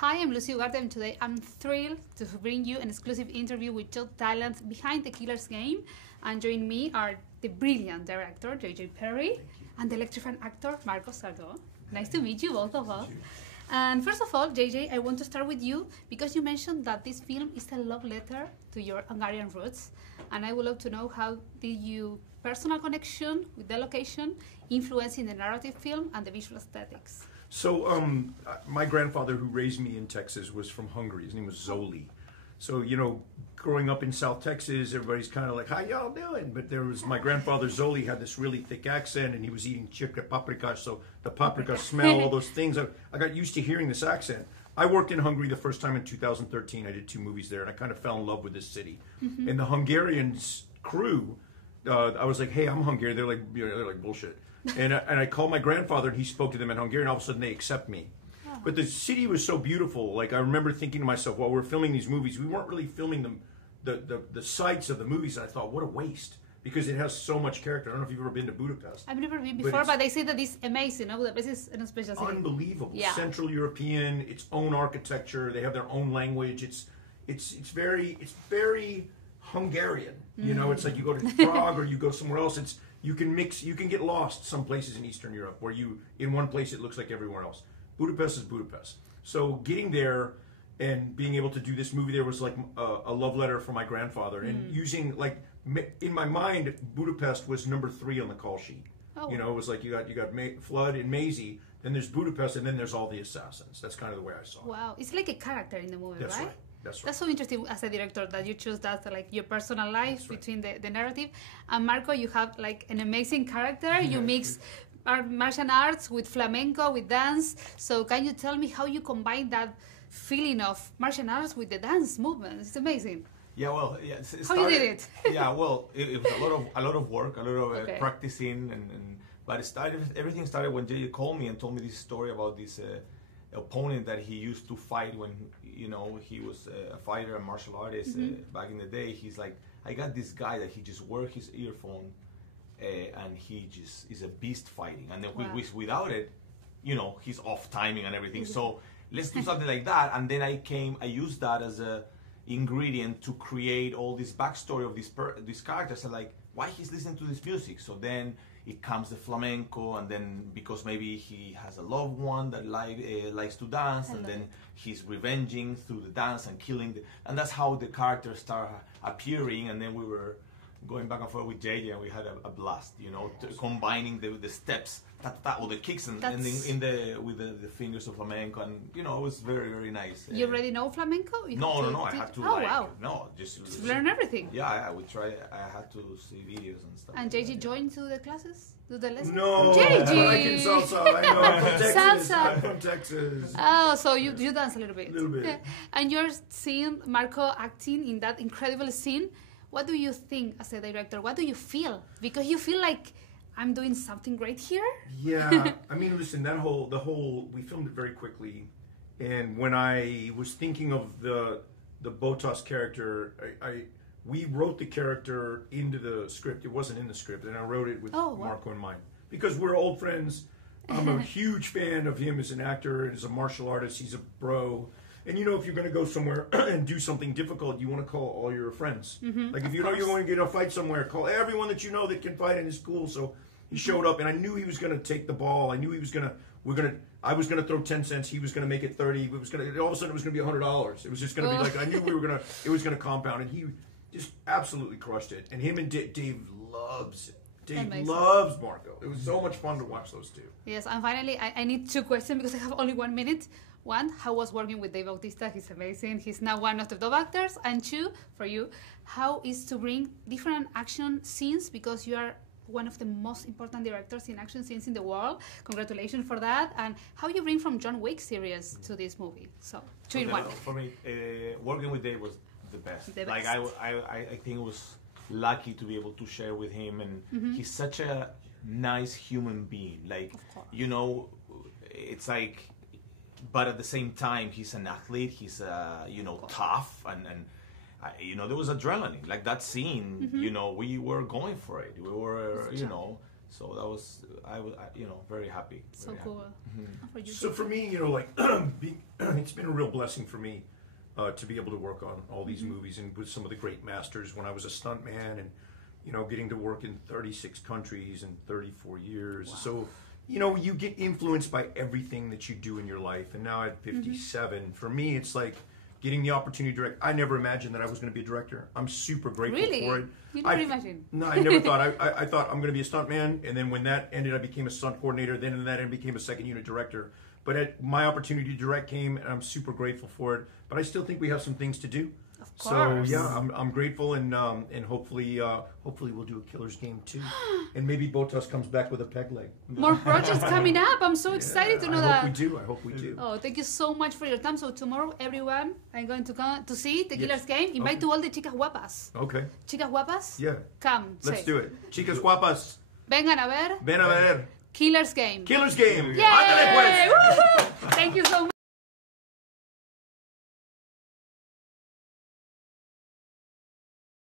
Hi, I'm Lucía Ugarte, and today I'm thrilled to bring you an exclusive interview with top talents behind the Killer's Game. And joining me are the brilliant director, J.J. Perry, and the electrifying actor, Marko Zaror. Nice to meet you, both of us. And first of all, JJ, I want to start with you because you mentioned that this film is a love letter to your Hungarian roots. And I would love to know, how did your personal connection with the location influencing the narrative film and the visual aesthetics? So my grandfather, who raised me in Texas, was from Hungary. His name was Zoli. So, you know, growing up in South Texas, everybody's kind of like, how y'all doing? But there was, my grandfather Zoli had this really thick accent, and he was eating chicken paprika, so the paprika smell, all those things. I got used to hearing this accent. I worked in Hungary the first time in 2013. I did 2 movies there, and I kind of fell in love with this city. And the Hungarian crew, I was like, hey, I'm Hungarian. They're like bullshit. And I called my grandfather, and he spoke to them in Hungarian. All of a sudden, they accept me. But the city was so beautiful. Like, I remember thinking to myself, while we were filming these movies, we weren't really filming them, the sights of the movies. And I thought, what a waste, because it has so much character. I don't know if you've ever been to Budapest. I've never been before, but they say that it's amazing. No? Budapest is a special city. Unbelievable. Yeah. Central European, its own architecture. They have their own language. It's very Hungarian. You know, it's like you go to Prague or you go somewhere else. You can get lost some places in Eastern Europe where in one place it looks like everywhere else. Budapest is Budapest. So getting there and being able to do this movie there was like a love letter for my grandfather. And using, like, in my mind, Budapest was number 3 on the call sheet. Oh. You know, it was like you got Flood and Maisie, then there's Budapest, and then there's all the assassins. That's kind of the way I saw it. Wow, it's like a character in the movie, That's right? That's so interesting as a director that you choose that, like, your personal life between the narrative. And Marko, you have like an amazing character. You mix martial arts with flamenco, with dance. So can you tell me how you combine that feeling of martial arts with the dance movement? It's amazing. Yeah, well, yeah. How you did it? Yeah, well, it was a lot of work, a lot of practicing, but everything started when Jay called me and told me this story about this opponent that he used to fight when, you know, he was a fighter, a martial artist back in the day. He's like, I got this guy that he just wears his earphone and he just is a beast fighting. And then without it, you know, he's off timing and everything. So let's do something like that. And then I used that as a ingredient to create all this backstory of this character. So like, why he's listening to this music? So then it comes the flamenco, and then because maybe he has a loved one that likes to dance, and then he's revenging through the dance and killing, and that's how the characters start appearing. And then we were going back and forth with JJ, and we had a blast, you know, combining the steps, or the kicks, and with the fingers of flamenco, and you know, it was very, very nice. You already know flamenco? No, I had to. Oh, wow! No, just learn everything. Yeah, I would try. I had to see videos and stuff. And JJ joined to the classes, to the lessons. No, JJ, I like salsa. I know. I'm from Texas. Salsa. I'm from Texas. Oh, so you dance a little bit. A little bit. Yeah. And you're seeing Marko acting in that incredible scene. What do you think as a director? What do you feel? Because you feel like, I'm doing something great here? Yeah, I mean, listen, we filmed it very quickly. And when I was thinking of the Botas character, we wrote the character into the script. It wasn't in the script, and I wrote it with Marko in mind. Because we're old friends. I'm a huge fan of him as an actor and as a martial artist. He's a bro. And you know, if you're going to go somewhere and do something difficult, you want to call all your friends. Like, if you know you're going to get in a fight somewhere, call everyone that you know that can fight and is cool. So he showed up, and I knew he was going to take the ball. I knew he was going to, I was going to throw 10 cents. He was going to make it 30. All of a sudden it was going to be $100. It was just going to be like, I knew it was going to compound, and he just absolutely crushed it. And him and Dave loves it. Dave loves Marko. It was so much fun to watch those two. Yes, and finally, I need 2 questions because I have only 1 minute. 1, how was working with Dave Bautista? He's amazing. He's now one of the top actors. And 2, for you, how is to bring different action scenes, because you are one of the most important directors in action scenes in the world. Congratulations for that. And how you bring from John Wick series to this movie. So, 2 in 1. For me, working with Dave was the best. Like, I think it was lucky to be able to share with him, and he's such a nice human being. Like, you know, it's like, but at the same time, he's an athlete. He's you know, tough, and you know, there was adrenaline. Like that scene, you know, we were going for it. We were, you know, So that was very happy. So cool. Mm-hmm. So for me, like it's been a real blessing for me to be able to work on all these movies and with some of the great masters when I was a stuntman, and getting to work in 36 countries in 34 years. Wow. So you get influenced by everything that you do in your life. And now at 57, for me, it's like getting the opportunity to direct. I never imagined that I was going to be a director. I'm super grateful for it. You never imagined? No, I never thought. I thought I'm going to be a stuntman, and then when that ended, I became a stunt coordinator. Then in that end, became a second unit director. But my opportunity to direct came, and I'm super grateful for it. But I still think we have some things to do. Of course. So yeah, I'm grateful, and hopefully we'll do a Killer's Game too, and maybe Botas comes back with a peg leg. More projects coming up. I'm so excited to know that. I hope we do. Oh, thank you so much for your time. So tomorrow, everyone, I'm going to come to see the Killer's Game. Invite to all the Chicas Guapas. Okay. Chicas Guapas. Yeah. Come. Let's do it. Chicas Guapas. Vengan a ver. Ven a ver. Killer's Game. Killer's Game. Yay! Thank you so much.